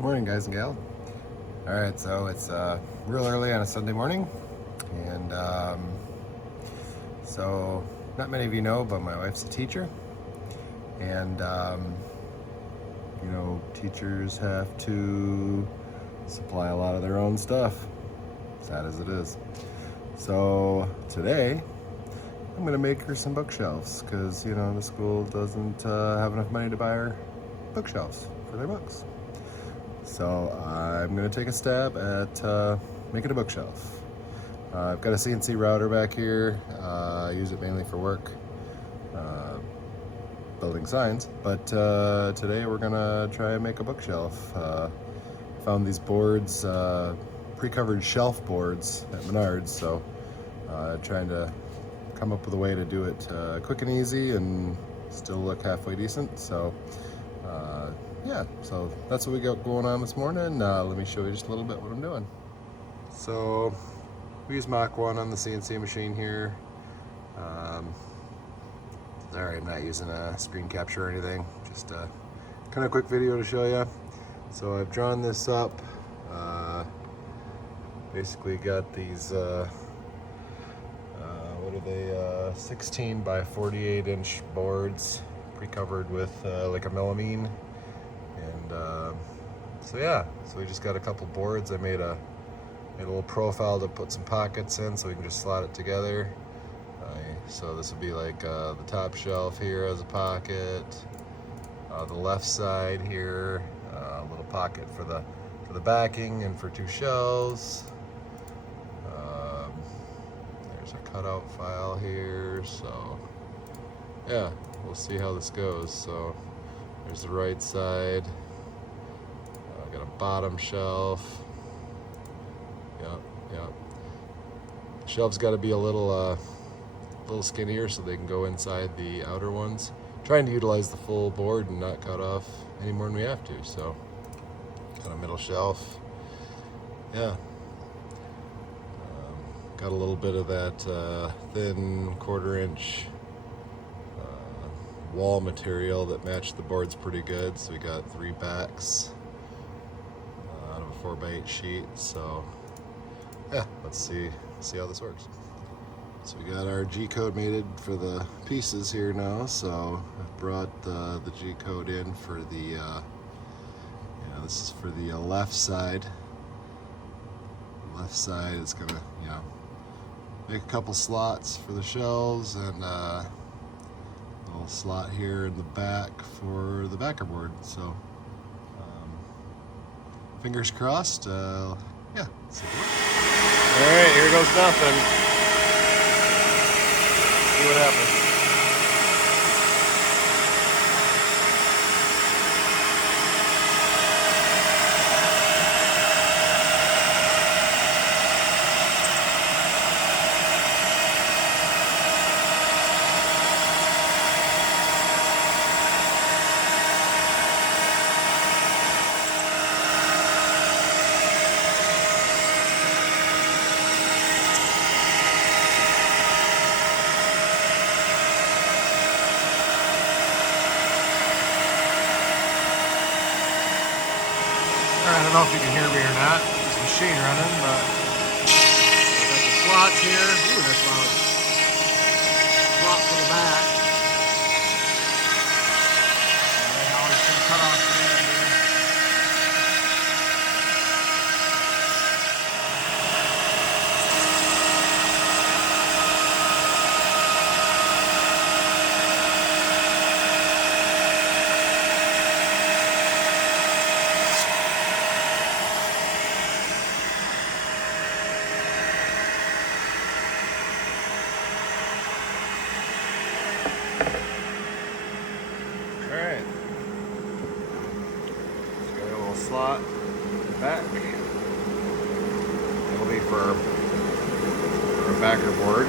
Good morning, guys and gals. All right, so it's real early on a Sunday morning, and so not many of you know, but my wife's a teacher, and you know, teachers have to supply a lot of their own stuff, sad as it is. So today, I'm gonna make her some bookshelves because you know the school doesn't have enough money to buy her bookshelves for their books. So I'm gonna take a stab at making a bookshelf. I've got a CNC router back here. I use it mainly for work, building signs. But today we're gonna try and make a bookshelf. Found these boards, pre-covered shelf boards at Menards. So trying to come up with a way to do it quick and easy and still look halfway decent. So yeah, so that's what we got going on this morning. Let me show you just a little bit what I'm doing. So we use Mach 1 on the CNC machine here. Sorry, I'm not using a screen capture or anything, just a kind of quick video to show you. So I've drawn this up. Basically got these what are they, 16 by 48 inch boards pre-covered with like a melamine. And so yeah, so we just got a couple boards. I made a little profile to put some pockets in so we can just slot it together. So this would be like the top shelf here as a pocket, the left side here, a little pocket for the backing and for two shelves. There's a cutout file here, so yeah, we'll see how this goes. So there's the right side. Got a bottom shelf. Yep. Shelves got to be a little skinnier so they can go inside the outer ones. Trying to utilize the full board and not cut off any more than we have to. So got a middle shelf. Yeah. Got a little bit of that thin 1/4 inch wall material that matched the boards pretty good. So we got 3 backs out of a 4x8 sheet. So yeah, let's see how this works. So we got our G-code mated for the pieces here now. So I brought the G-code in for the this is for the left side. Left side is gonna make a couple slots for the shelves and little slot here in the back for the backer board. So fingers crossed. Yeah. All right, here goes nothing. See what happens. I don't know if you can hear me or not. This machine running, but I got the slots here. Ooh, that's loud. Slot for the back. And now I'm just gonna cut off the end here. Alright, just got a little slot in the back. It'll be for a backer board.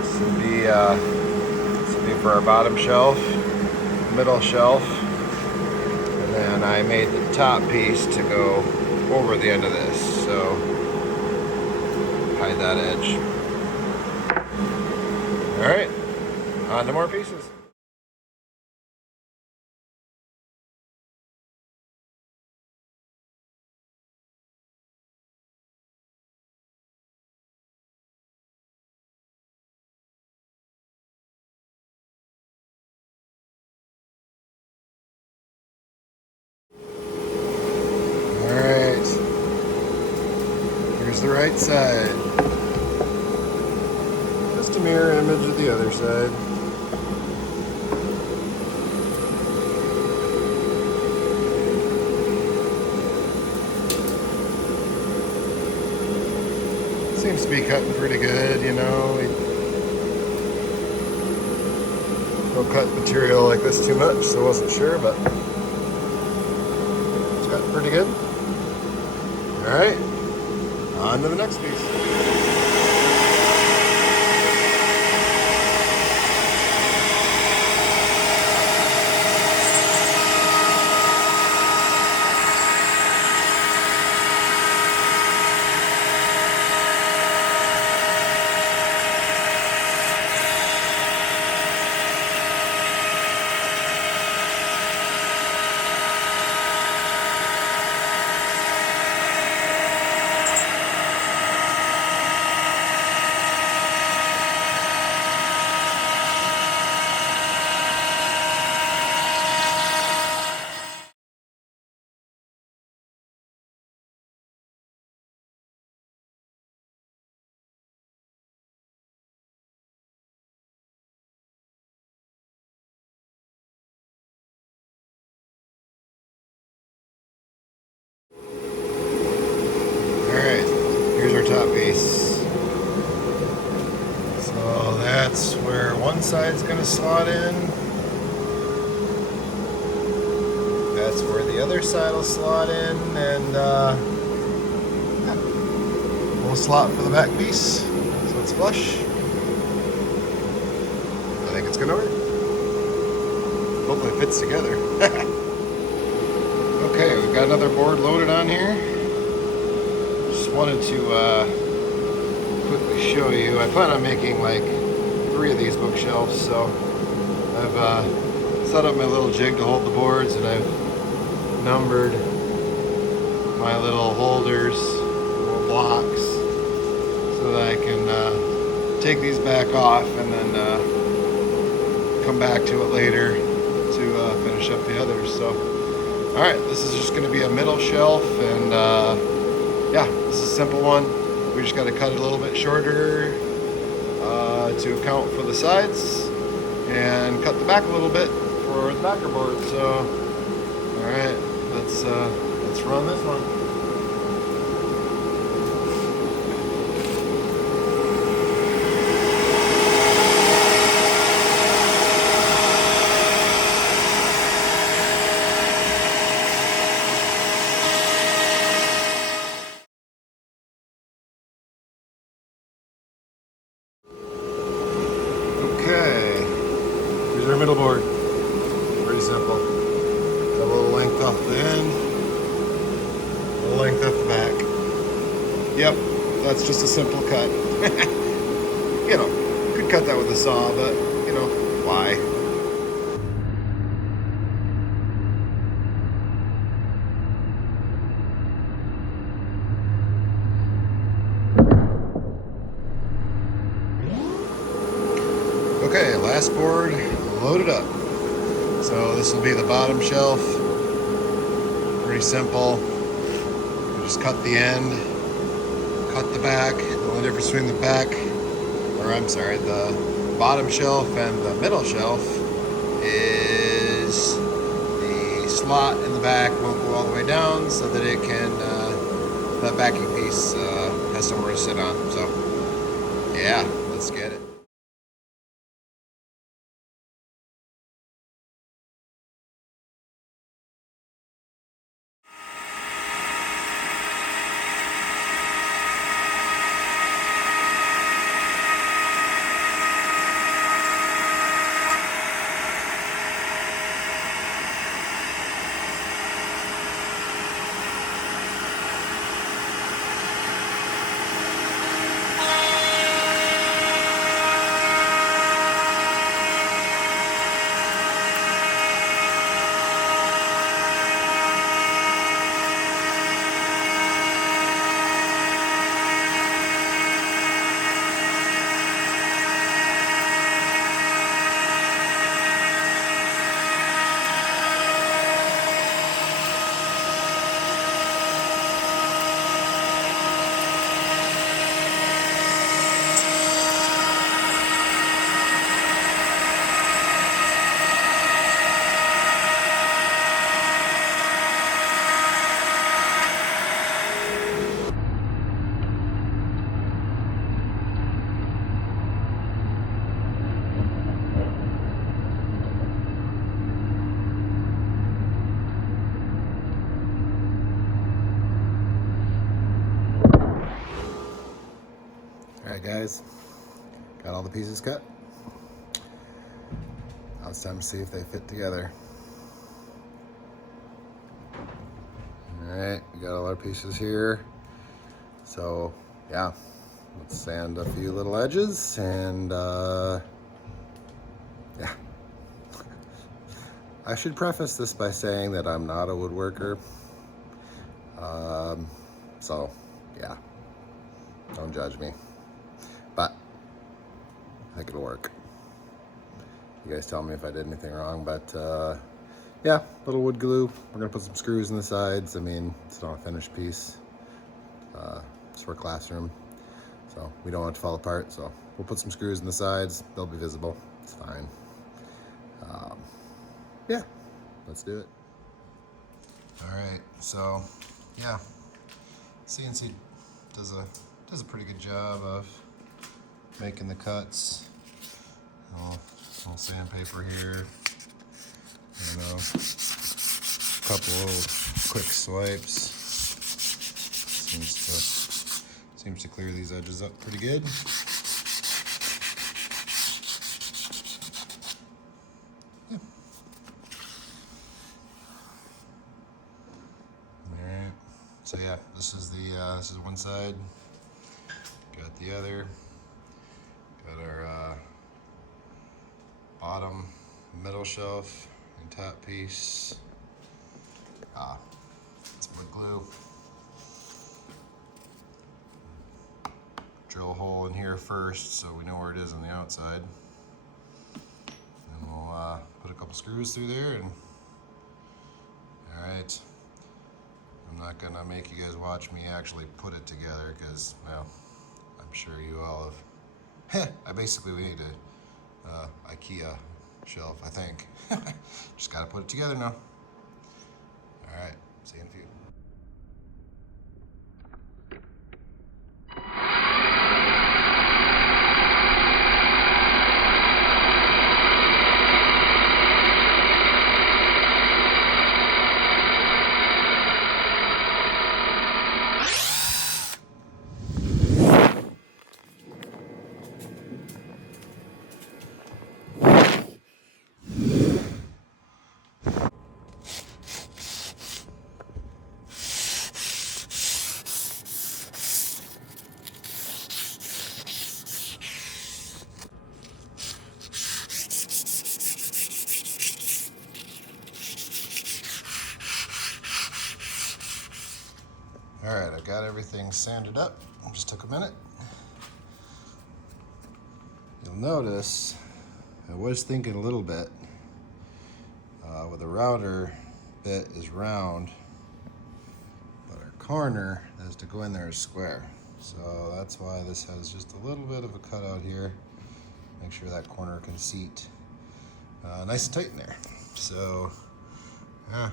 This will be for our bottom shelf, middle shelf, and then I made the top piece to go over the end of this, so hide that edge. Alright. On to more pieces. the right side. Just a mirror image of the other side. Seems to be cutting pretty good, you know. We don't cut material like this too much, so I wasn't sure, but it's cutting pretty good. All right, on to the next piece. Alright, here's our top piece. So that's where one side's going to slot in. That's where the other side will slot in, and yeah, little slot for the back piece, so it's flush. I think it's going to work. Hopefully it fits together. Okay, we've got another board loaded on here. Wanted to quickly show you. I plan on making like 3 of these bookshelves, so I've set up my little jig to hold the boards, and I've numbered my little holders, little blocks, so that I can take these back off and then come back to it later to finish up the others. So, all right, this is just going to be a middle shelf, and yeah, this is a simple one. We just got to cut it a little bit shorter to account for the sides, and cut the back a little bit for the backer board. So, all right, let's run this one. Okay, here's our middle board. Pretty simple. Got a little length off the end, a little length off the back. Yep, that's just a simple cut. You know, could cut that with a saw, but you know, why? Okay, last board loaded up. So this will be the bottom shelf. Pretty simple. You just cut the end, cut the back. The only difference between the back, or I'm sorry, the bottom shelf and the middle shelf is the slot in the back won't go all the way down, so that it can, that backing piece has somewhere to sit on. So yeah, let's get it. guys, got all the pieces cut. Now it's time to see if they fit together. Alright, we got all our pieces here. So yeah, let's sand a few little edges and yeah. I should preface this by saying that I'm not a woodworker. So yeah, don't judge me. But I think it'll work. You guys tell me if I did anything wrong, but yeah, little wood glue. We're gonna put some screws in the sides. I mean, it's not a finished piece. It's for a classroom, so we don't want it to fall apart. So we'll put some screws in the sides. They'll be visible. It's fine. Yeah, let's do it. All right, so yeah, CNC does a pretty good job of making the cuts. Little sandpaper here, you know, a couple of quick swipes. Seems to clear these edges up pretty good. Yeah. All right. So yeah, this is one side. Got the other. Got our bottom, middle shelf, and top piece. Some wood glue. Drill a hole in here first so we know where it is on the outside. And we'll put a couple screws through there. And all right, I'm not gonna make you guys watch me actually put it together because, well, I'm sure you all have. I basically made a IKEA shelf, I think. Just gotta put it together now. All right, see you in a few. All right, I've got everything sanded up. It just took a minute. You'll notice I was thinking a little bit with the router bit is round, but our corner that is to go in there is square. So that's why this has just a little bit of a cutout here. Make sure that corner can seat nice and tight in there. So yeah,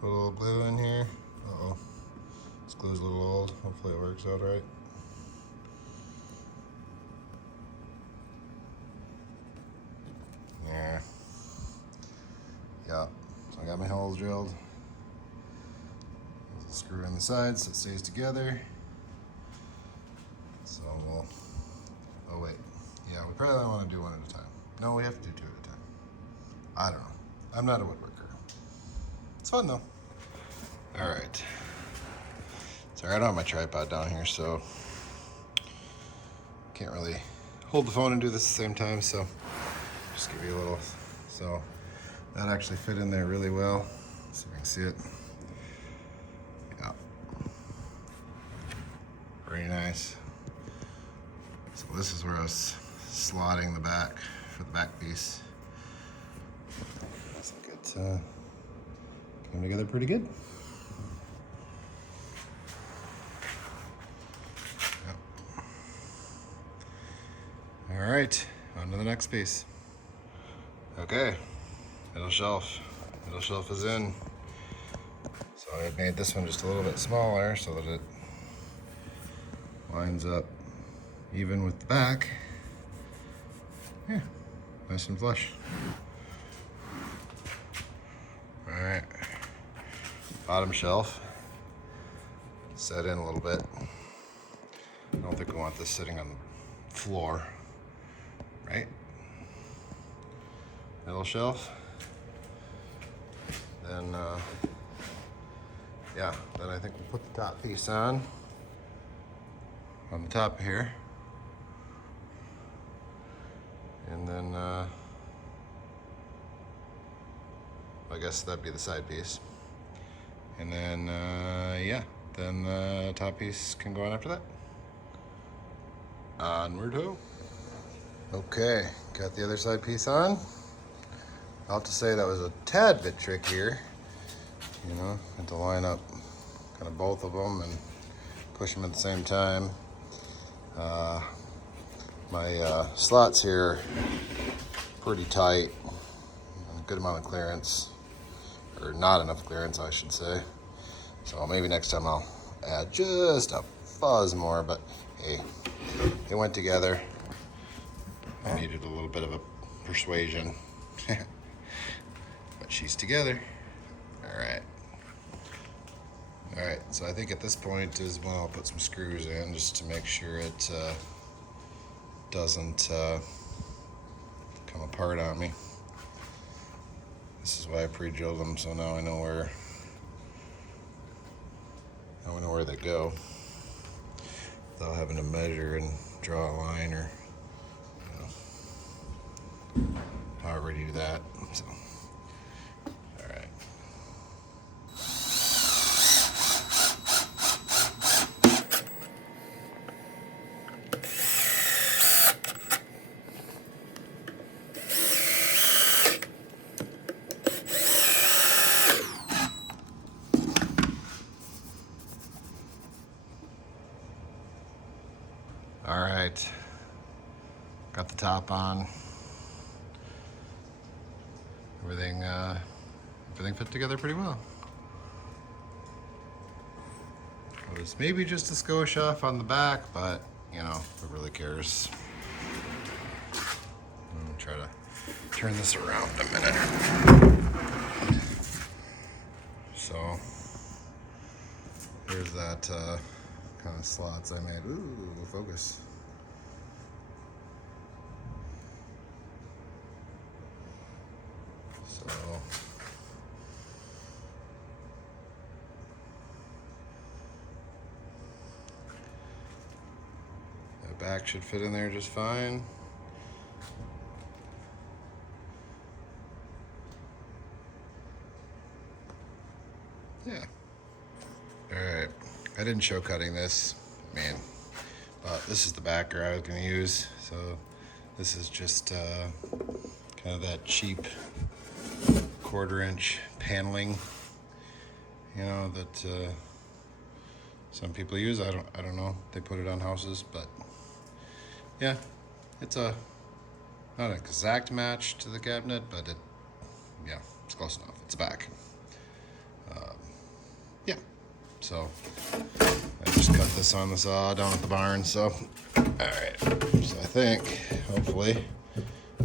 put a little glue in here. Uh-oh. This glue's a little old. Hopefully it works out right. Yeah. Yeah. So I got my holes drilled. There's a screw in the sides so it stays together. So we'll. Oh wait. Yeah, we probably don't want to do one at a time. No, we have to do two at a time. I don't know. I'm not a woodworker. It's fun though. All right. Sorry, I don't have my tripod down here, so can't really hold the phone and do this at the same time, so just give you a little. So that actually fit in there really well. Let's see if we can see it. Yeah. Very nice. So this is where I was slotting the back for the back piece. So it came together pretty good. All right, on to the next piece. Okay, middle shelf. Middle shelf is in. So I made this one just a little bit smaller so that it lines up even with the back. Yeah, nice and flush. All right, bottom shelf set in a little bit. don't think we want this sitting on the floor, right? Middle shelf. Then, yeah, then I think we'll put the top piece on the top here. And then, I guess that'd be the side piece. And then, yeah, then the top piece can go on after that. Onward ho. Okay, got the other side piece on. I'll have to say that was a tad bit trickier. You know, had to line up kind of both of them and push them at the same time. My slots here are pretty tight, a good amount of clearance, or not enough clearance, I should say. So maybe next time I'll add just a fuzz more, but hey, they went together. I needed a little bit of a persuasion, but she's together. All right. All right, so I think at this point is when I'll put some screws in just to make sure it doesn't come apart on me. This is why I pre-drilled them, so now I know where they go without having to measure and draw a line or, you know, however you do that. So, all right. All right, got the top on. Everything fit together pretty well. It was maybe just a skosh off on the back, but you know, who really cares? I'm gonna try to turn this around in a minute. So here's that kind of slots I made. Ooh, focus. So the back should fit in there just fine. Yeah. All right. I didn't show cutting this, man. But this is the backer I was going to use. So this is just kind of that cheap 1/4 inch paneling, you know, that some people use. I don't know. They put it on houses, but yeah, it's not an exact match to the cabinet, but yeah, it's close enough. It's a back. Yeah, so I just cut this on the saw down at the barn. So, all right. So I think, hopefully,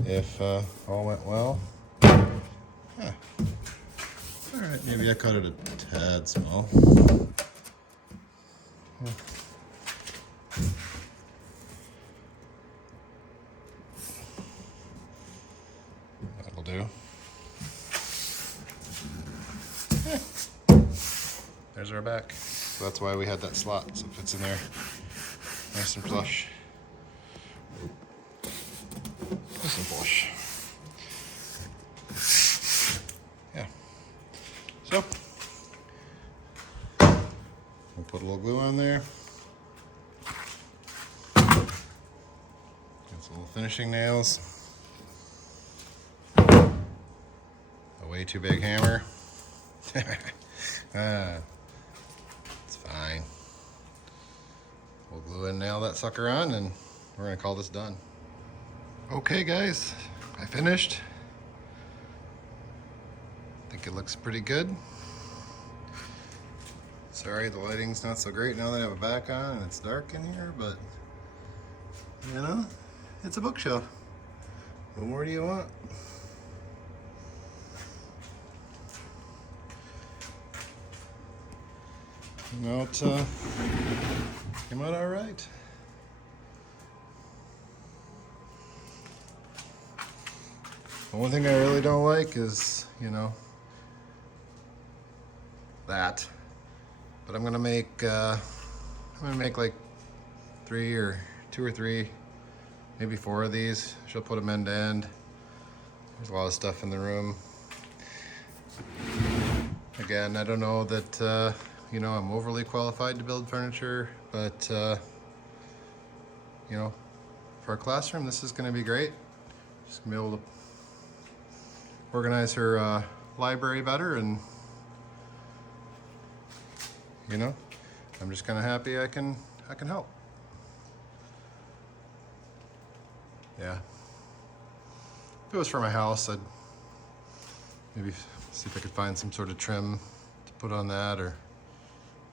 if all went well, yeah. All right, maybe I cut it a tad small. Yeah. That'll do. Yeah. There's our back. So that's why we had that slot, so it fits in there nice and flush. Nice and flush. Yeah. So we'll put a little glue on there. Get some little finishing nails. A way too big hammer. It's fine. We'll glue and nail that sucker on, and we're gonna call this done. Okay guys, I finished. I think it looks pretty good. Sorry, the lighting's not so great now that I have a back on and it's dark in here, but you know, it's a bookshelf. What more do you want? You know, it came out all right. The one thing I really don't like is, you know, that. But I'm gonna make like 2 or 3, maybe 4 of these. She'll put them end to end. There's a lot of stuff in the room. Again, I don't know that, you know, I'm overly qualified to build furniture, but, you know, for a classroom, this is gonna be great. Just gonna be able to organize her library better, and, you know, I'm just kind of happy I can help. Yeah. If it was for my house, I'd maybe see if I could find some sort of trim to put on that, or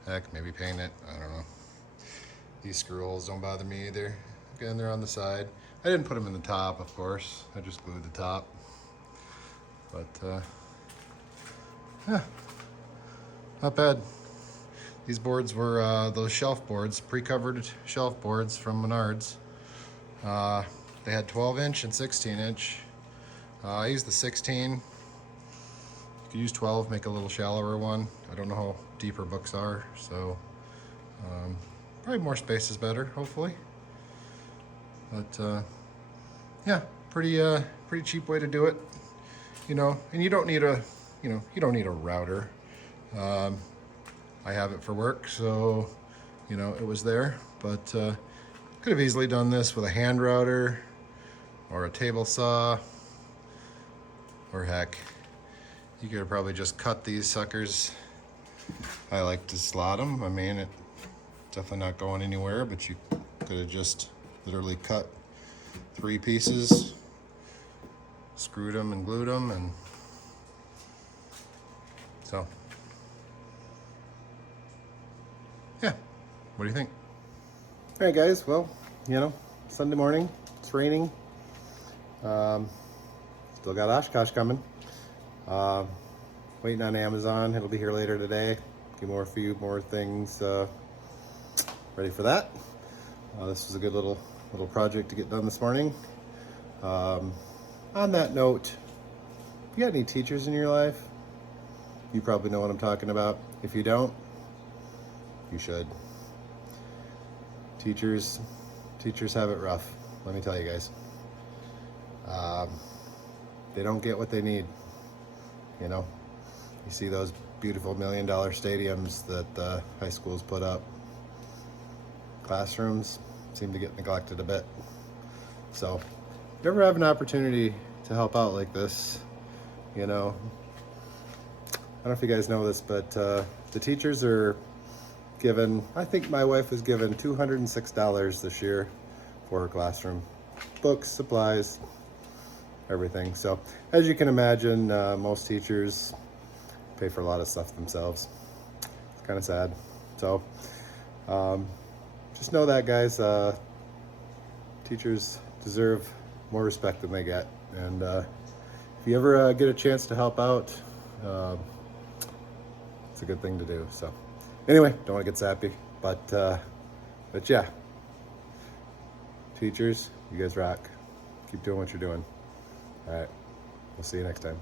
heck, maybe paint it. I don't know. These screw holes don't bother me either. Again, they're on the side. I didn't put them in the top, of course. I just glued the top. But, yeah, not bad. These boards were those shelf boards, pre-covered shelf boards from Menards. They had 12-inch and 16-inch. I used the 16. You could use 12, make a little shallower one. I don't know how deep her books are, so probably more space is better, hopefully. But yeah, pretty cheap way to do it. You know, and you don't need a, you don't need a router. I have it for work, so, you know, it was there, but could have easily done this with a hand router or a table saw, or heck, you could have probably just cut these suckers. I like to slot them. I mean, it's definitely not going anywhere, but you could have just literally cut 3 pieces, screwed them and glued them, and so, yeah, what do you think? All right, guys, well, you know, Sunday morning, it's raining. Still got Oshkosh coming. Waiting on Amazon. It'll be here later today. A few more things ready for that. This was a good little project to get done this morning. On that note, if you got any teachers in your life, you probably know what I'm talking about. If you don't, you should. Teachers have it rough, let me tell you guys. They don't get what they need, you know. You see those beautiful $1 million stadiums that the high schools put up. Classrooms seem to get neglected a bit. So, if you ever have an opportunity to help out like this, you know, I don't know if you guys know this, but the teachers are given, I think my wife was given $206 this year for her classroom. Books, supplies, everything. So, as you can imagine, most teachers pay for a lot of stuff themselves. It's kind of sad. So, just know that, guys, teachers deserve more respect than they get. And if you ever get a chance to help out, it's a good thing to do. So, anyway, don't want to get sappy, but yeah, teachers, you guys rock. Keep doing what you're doing. All right, we'll see you next time.